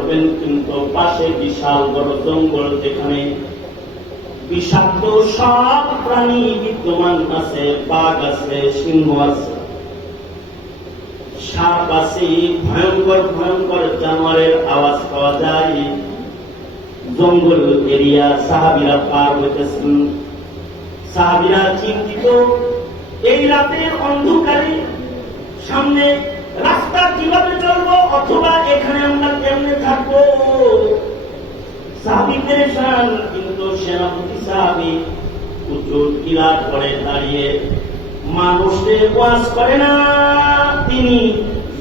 করবেন কিন্তু পাশে বিশাল বড় জঙ্গল যেখানে বিষাক্ত সব প্রাণী বিদ্যমান আছে, বাঘ আছে, সিংহ আছে। সাপ আছে, ভয়ঙ্কর ভয়ঙ্কর জানোয়ারের আওয়াজ পাওয়া যায়। জঙ্গল এরিয়া সাহাবিরা পার হইতেছেন। সাহাবিরা চিন্তিত। এই রাতের অন্ধকারে সামনে রাস্তা কীভাবে চলবো অথবা এখানে আমরা কেমনে থাকব? সাহাবি কিন্তু সেনাপতি সাহাবি উচ্চ কিরাত করে দাঁড়িয়ে মানুষকে ওয়াজ করে না। তিনি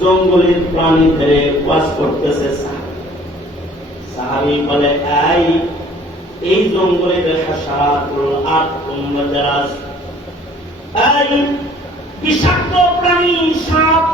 জঙ্গলের প্রাণী ধরে ওয়াজ করতেছে সাহাবি। বলে, এই এই জঙ্গলের হাসাতুল আত্মমদারাস এই বিষাক্ত প্রাণী সাপ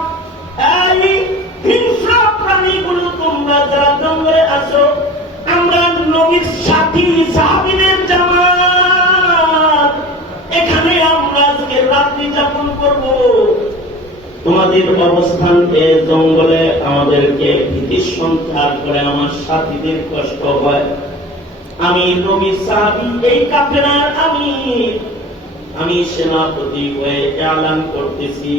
তোমাদের অবস্থান এ জঙ্গলে আমাদেরকে ভীতির সঞ্চার করে, আমার সাথীদের কষ্ট হয়। আমি নবী সাহাবি, এই কাফেলার আমি। আমি সেনাপতি হয়ে এলান করতেছি।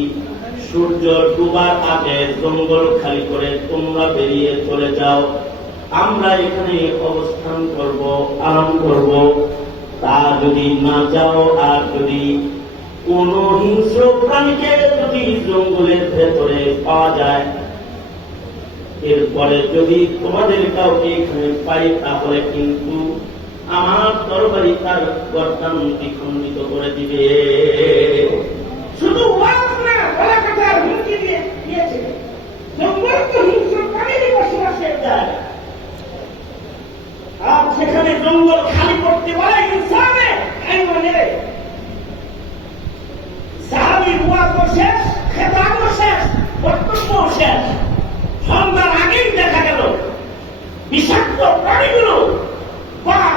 সূর্য ডুবার আগে জঙ্গল খালি করে তোমরা বেরিয়ে চলে যাও। আমরা এখানে অবস্থান করব, আরাম করব। তা যদি না যাও, আর যদি কোন হিংস্র প্রাণীকে যদি জঙ্গলের ভেতরে পাওয়া যায়, এরপরে যদি তোমাদের কাউকে এখানে পাই, তাহলে কিন্তু আমার তরবারি তার গর্দান দ্বিখণ্ডিত করে দিবে। শুধু আর সেখানে জঙ্গল খালি করতে বলে ইনসানে এই মনে সাহাবি ওয়াজও শেষ খেতাবও শেষ বক্তব্যও শেষ সন্ধ্যার আগেই দেখা গেল বিষাক্ত প্রাণীগুলো বাঘ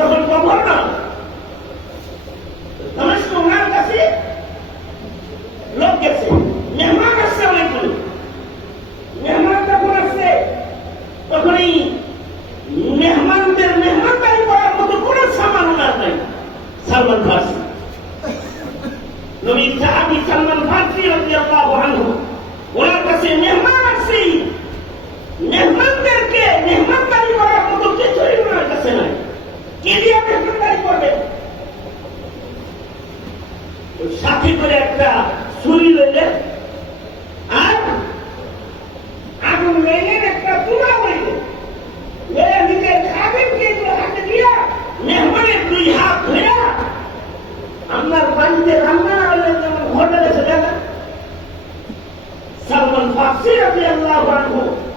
তখন গভর্নর দামেস্ক ওনার কাছে লোক গেছে। মেহমান আসছে অনেকগুলো। মেহমান যখন মেহমান আসছে। মেহমানদেরকে, মেহমানদারি করার মতো কিছুই ওনার কাছে নাই কে দিয়ে মেহমানদারি করবে সাথে করে একটা ছুরি লইলে, আর আগুন লইলেন একটা পুরা লইলেন হাতে দিয়া? মেহমানের দুই হাত বাড়িতে রান্না হলে যেমন হোটেলে সালমান ফার্সি আল্লাহ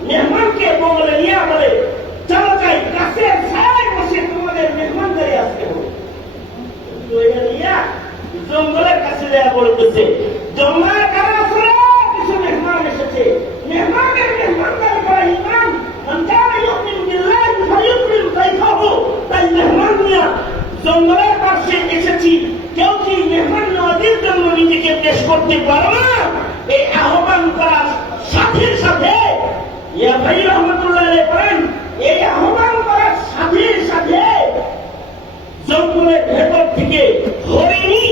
মেহমানকে বলে নিয়ে বলে, চলো যাই গাছের ছায় বসে এদের মেহমানদারি আজকে হবে তো এটা নিয়ে জঙ্গলের কাছে দেয়া বলতেছে, জঙ্গলের কারণ আসলে কিছু মেহমান এসেছে। মেহমানের মেহমানদারি করা ইমান নিজেকে পেশ করতে পারো না? এই আহ্বান করার সাথে সাথে ইয়া ভাই রহমতুল্লাহ বলেন এই আহ্বান করার সাথে সাথে জঙ্গলের ভেতর থেকে হরিণী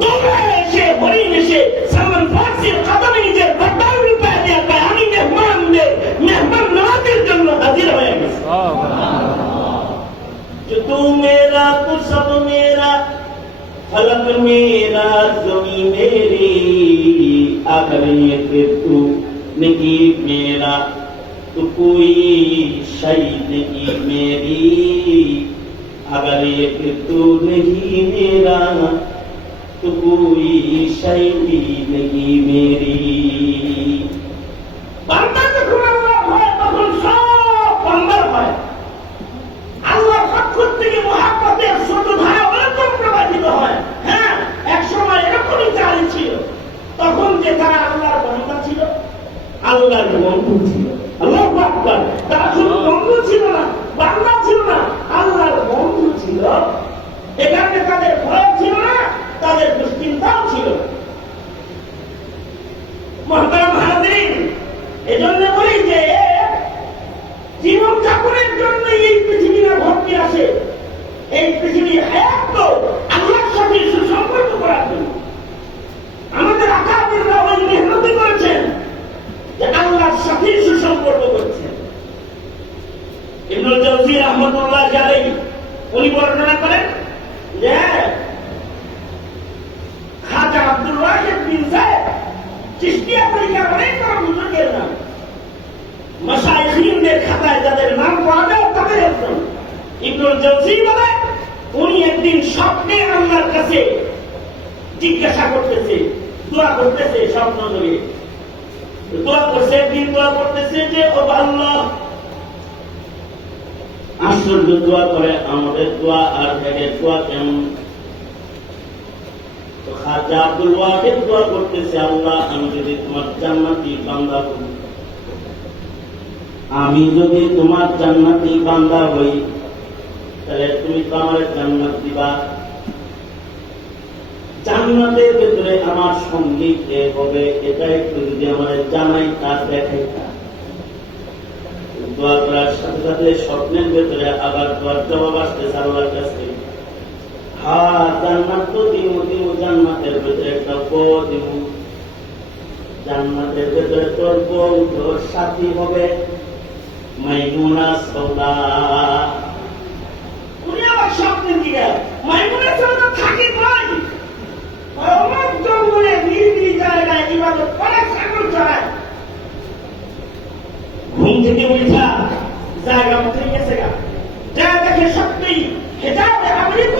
দৌড়ে এসে হরিণ এসে সালমান ফার্সির কাদমে নিজের গদ্দার রূপে দেওয়া পায় আমি মেহমানদের মেহমান নওয়াজের জন্য হাজির হয়ে গেছি जो तू मेरा तू सब मेरा फलक मेरा जमी मेरी अगर ये फिर तू नहीं मेरा तो कोई शई नहीं मेरी अगर ये फिर तू नहीं मेरा तो कोई शई नहीं मेरी ಮಾಡ್ತಾ চিশতিয়া তরিকার অনেক বড় বুজুর্গের নাম মাসাইখিনদের খাতায় যাদের নাম পাওয়া যায় তাদের একজন। ইবনুল জাওজি বলে, উনি একদিন স্বপ্নে আল্লাহর কাছে জিজ্ঞাসা করতেছে, দোয়া করতেছে স্বপ্ন ধরে দোয়া করছে, একদিন দোয়া করতেছে যে, ও আল্লাহ, আশ্চর্য দোয়া করে আমাদের দোয়া আর ভেগের দোয়া কেমন? তো খাজা আব্দুল ওয়াহিদ দোয়া করতেছে, আল্লাহ, আমি যদি তোমার জান্নাতি বান্দা হই, আমি যদি তোমার জান্নাতি বান্দা হই, তাহলে তুমি তো আমার জান্নাত দিবা। জান্নাতের ভেতরে আমার সঙ্গী কে হবে এটা একটু যদি আমার জানাই, তার দেখাই দোয়া করার সাথে সাথে স্বপ্নের ভেতরে আবার দোয়ার জবাব আসতেছে আল্লাহর কাছে। হ্যাঁ জান্নাত তো দিমু দিমু জান্নাতের ভেতরে একটা বউ দিমু। জান্নাতের ভেতরে তোর বউ তোর সাথী হবে মাইমুনা সৌদা উনি আবার স্বপ্নের দিকে মাইমুনের সঙ্গে থাকি ভাই। অনেক জঙ্গলে নিরিবিলি জায়গায় ইবাদত করে ছাগল চড়ায়। ঘুম থেকে উঠা জায়গা মতো গেছে গা। যা দেখে সত্যি হেজাবে আমৃত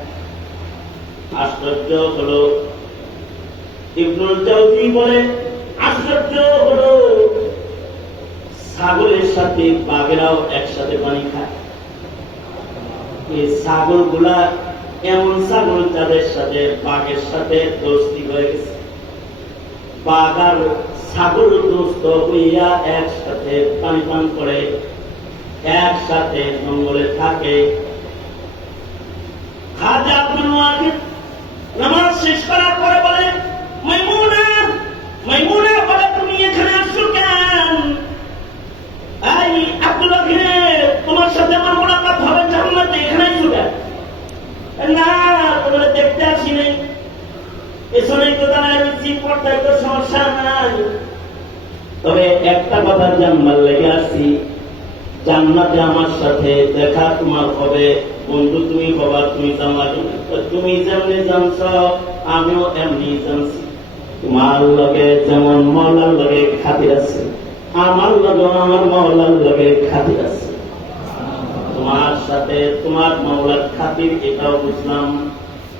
আশ্চর্য হলো। ইবনুল জাউজি বলে, আশ্চর্য হলো। ছাগলের সাথে বাঘেরাও একসাথে পানি খায়। এই ছাগলগুলা এমন ছাগল যাদের সাথে বাঘের সাথে দোস্তি হয়ে গেছে। বাঘ আর ছাগল দোস্ত হইয়া একসাথে পানি পান করে, একসাথে জঙ্গলে থাকে। খাজা আব্দুল ওয়াহিদ নামাজ শেষ করার পরে বলে, মাইমুনা মাইমুনা বলে, তুমি এখানে আসছো কেন? এই আব্দুল ওয়াহিদ তোমার সাথে আমার মোলাকাত হবে জান্নাতে, এখানে আসছো কেন? না, তোমার দেখতে আসি নাই। পেছনেই তো দাঁড়ায় রয়েছি, পর্দায় তো সমস্যা নাই। তবে একটা কথা জানবার লেগে আসছি জান্নাতে আমার সাথে দেখা তোমার হবে। বন্ধু, তুমি হবা, তুমি জানলা তুমি যেমনি জানছ, আমিও এমনি জানছি। তোমার লগে যেমন মৌলার লগে খাতির আছে, আমার লগে আমার মৌলার লগে খাতির আছে। তোমার সাথে তোমার মৌলার খাতির, এটাও বুঝলাম।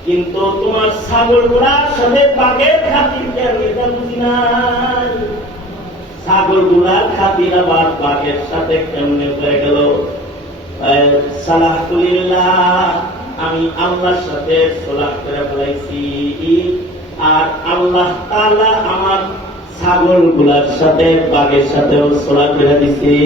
কিন্তু তোমার ছাগল গুড়ার সাথে বাঘের খাতির এটা বুঝি নাই ছাগলগুলার খাতিরাবাদ বাঘের সাথে কেমনে হয়ে গেল? সালাহুলিল্লাহ আমি আল্লাহর সাথে সোলাহ করে ফেলাইছি। আর আল্লাহ তালা আমার ছাগলগুলার সাথে বাঘের সাথেও সোলাহ করে দিছি।